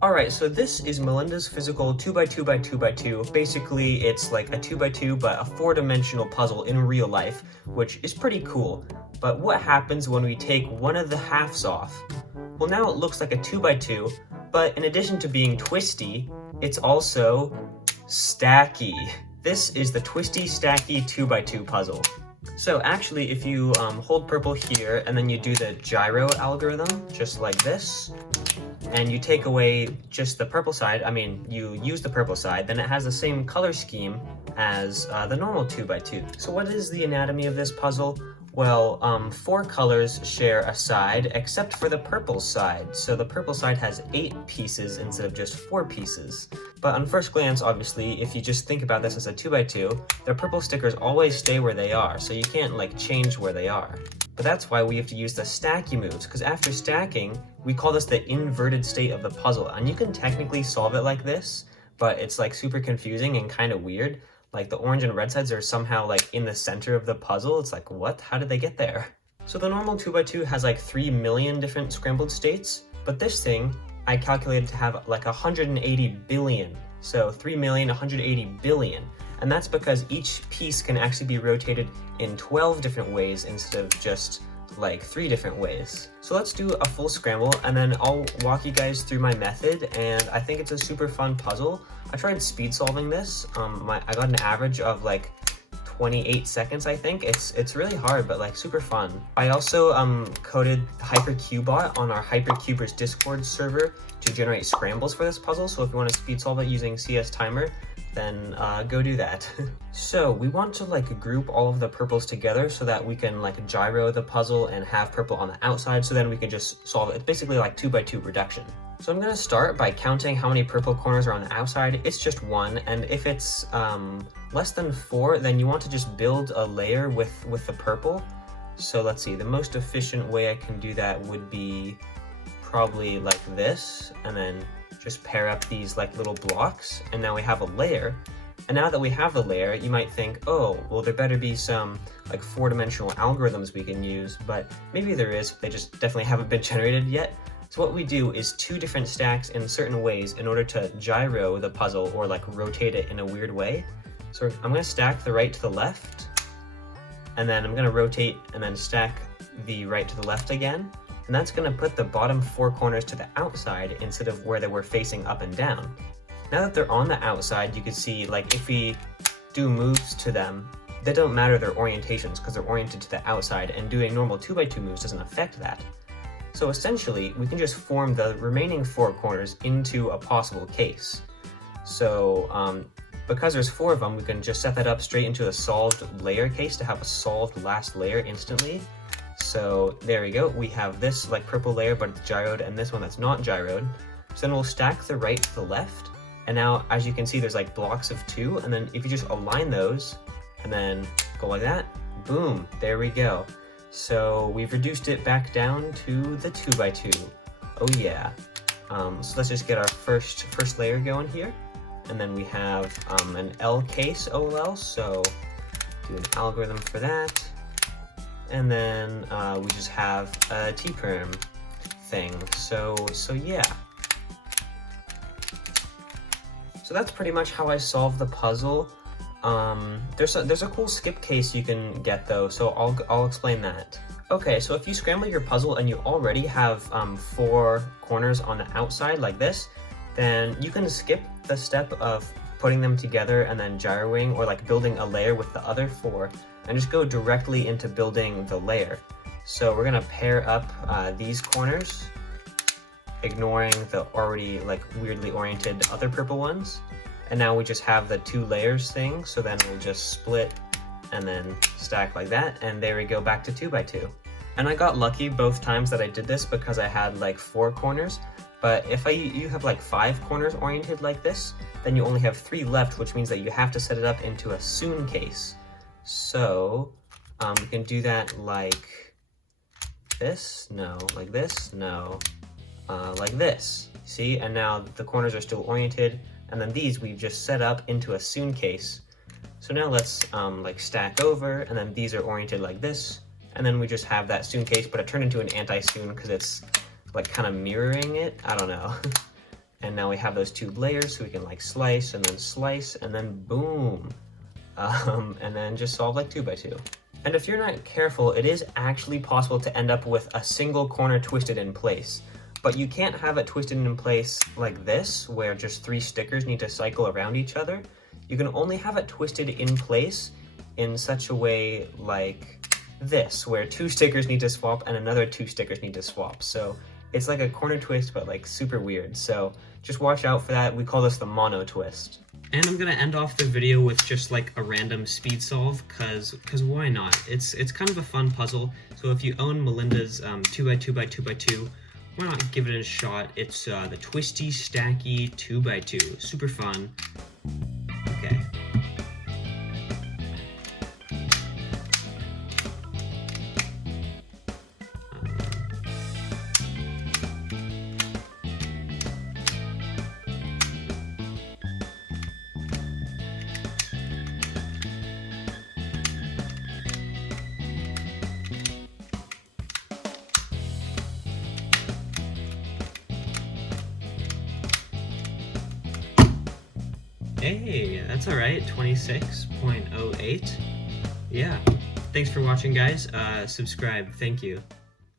Alright, so this is Melinda's physical 2x2x2x2. Basically, it's like a 2x2 but a 4-dimensional puzzle in real life, which is pretty cool. But what happens when we take one of the halves off? Well, now it looks like a 2x2, but in addition to being twisty, it's also stacky. This is the Twisty Stacky 2x2 puzzle. So actually, if you hold purple here and then you do the gyro algorithm, just like this, and you take away just the purple side, you use the purple side, then it has the same color scheme as the normal 2x2. So what is the anatomy of this puzzle? Well, 4 colors share a side, except for the purple side. So the purple side has 8 pieces instead of just 4 pieces. But on first glance, obviously, if you just think about this as a 2x2, the purple stickers always stay where they are, so you can't change where they are. But that's why we have to use the stacky moves, because after stacking, we call this the inverted state of the puzzle. And you can technically solve it like this, but it's super confusing and kind of weird. The orange and red sides are somehow in the center of the puzzle. It's what? How did they get there? So the normal 2x2 has 3 million different scrambled states, but this thing I calculated to have 180 billion. So 3,180 billion. And that's because each piece can actually be rotated in 12 different ways instead of just 3 different ways. So let's do a full scramble and then I'll walk you guys through my method, and I think it's a super fun puzzle. I tried speed solving this. I got an average of 28 seconds, I think. It's really hard, but super fun. I also coded hypercube on our Hypercubers Discord server to generate scrambles for this puzzle. So if you want to speed solve it using CS Timer, then go do that. So we want to group all of the purples together so that we can gyro the puzzle and have purple on the outside, so then we can just solve it. It's basically 2x2 reduction. So I'm going to start by counting how many purple corners are on the outside. It's just 1, and if it's less than 4, then you want to just build a layer with the purple. So let's see, the most efficient way I can do that would be probably like this, and then just pair up these little blocks, and now we have a layer. And now that we have the layer, you might think, oh, well, there better be some 4-dimensional algorithms we can use, but maybe there is, they just definitely haven't been generated yet. So what we do is 2 different stacks in certain ways in order to gyro the puzzle or rotate it in a weird way. So I'm going to stack the right to the left, and then I'm going to rotate and then stack the right to the left again. And that's going to put the bottom 4 corners to the outside instead of where they were facing up and down. Now that they're on the outside, you can see if we do moves to them, they don't matter their orientations because they're oriented to the outside, and doing normal 2x2 moves doesn't affect that. So essentially, we can just form the remaining 4 corners into a possible case. So because there's 4 of them, we can just set that up straight into a solved layer case to have a solved last layer instantly. So there we go, we have this purple layer but it's gyroed, and this one that's not gyroed. So then we'll stack the right to the left, and now as you can see there's blocks of 2, and then if you just align those and then go like that, boom, there we go. So we've reduced it back down to the 2x2. Oh yeah. So let's just get our first layer going here, and then we have an L case OLL, so do an algorithm for that. And then we just have a T-perm thing. So yeah. So that's pretty much how I solve the puzzle. There's a cool skip case you can get though, so I'll explain that. Okay, so if you scramble your puzzle and you already have 4 corners on the outside like this, then you can skip the step of putting them together and then gyroing, or building a layer with the other 4, and just go directly into building the layer. So we're gonna pair up these corners, ignoring the already weirdly oriented other purple ones. And now we just have the 2 layers thing, so then we'll just split and then stack like that, and there we go, back to 2x2. And I got lucky both times that I did this because I had 4 corners, but if you have 5 corners oriented like this, then you only have 3 left, which means that you have to set it up into a soon case. So you can do that like this, no, like this, no, like this. See, and now the corners are still oriented, and then these we've just set up into a soon case. So now let's stack over, and then these are oriented like this, and then we just have that soon case, but it turned into an anti-soon because it's kind of mirroring it. I don't know. And now we have those two layers, so we can like slice and then boom. And then just solve like 2 by 2. And if you're not careful, it is actually possible to end up with a single corner twisted in place. But you can't have it twisted in place like this, where just 3 stickers need to cycle around each other. You can only have it twisted in place in such a way like this, where 2 stickers need to swap and another 2 stickers need to swap. So it's like a corner twist, but like super weird. So just watch out for that. We call this the mono twist. And I'm gonna end off the video with just like a random speed solve, cause why not? It's kind of a fun puzzle. So if you own Melinda's 2 by 2 by 2 by 2, why not give it a shot? It's the Twisty, Stacky 2 by 2. Super fun. Okay. Hey, that's alright, 26.08. Yeah. Thanks for watching, guys. Subscribe. Thank you.